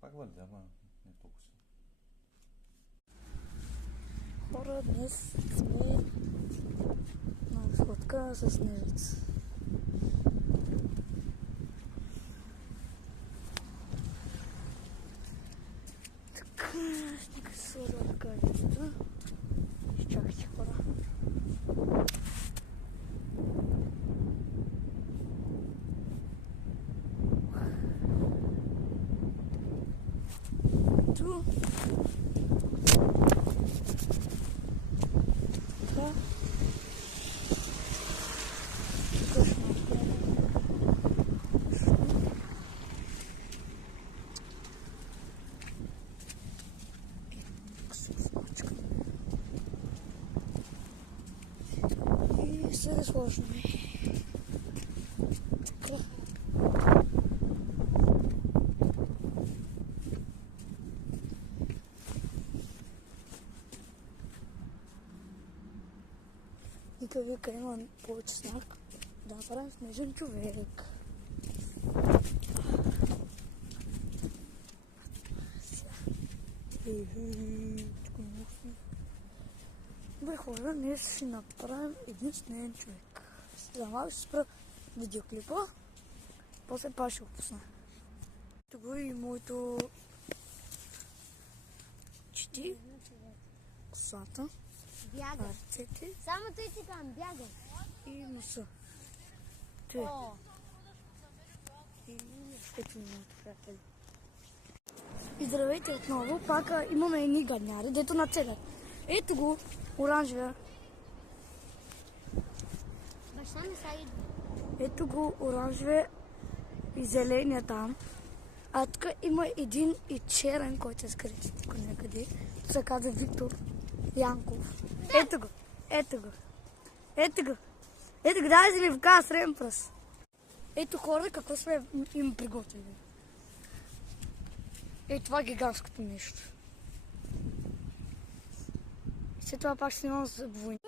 Пак вали, ама не толкова си. Хора, днес сме на сладка с снежица. Така, нека се сложа ръкавицата. Изчакайте, хора. Ту. Така. Късно. И се сложим. Така. Ника вика има повече сняг да направим снежен човек. Добре хора, днес ще направим един снежен човек. За малко ще спра видеоклипа, после пак ще го пусна. Тук го и моето чети, косата, Бяга. ръцете Само той ти там бяга. и носа. Те. О, И ето моето приятели. И здравейте отново, пак имаме едни гадняри, дето нацелят. Ето го, оранжевия. баща ми са идва. Ето го оранжевия и зеления там. А тук има един и черен, който се скрити тук някъде. Тук се казва Виктор Янков. Ето го, ето го. Ето го. Ето го, дай да ми покажа среден пръст. Ето хора, какво сме им приготвили. Ето това гигантското нещо. И след това пак снимам за войни.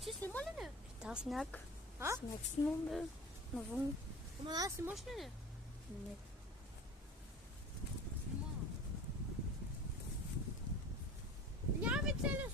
Ти снима ли не? Да, сняг. А? Сняг снимам, бе. Навън. Ама да снимаш ли не? Не. Нямаме целия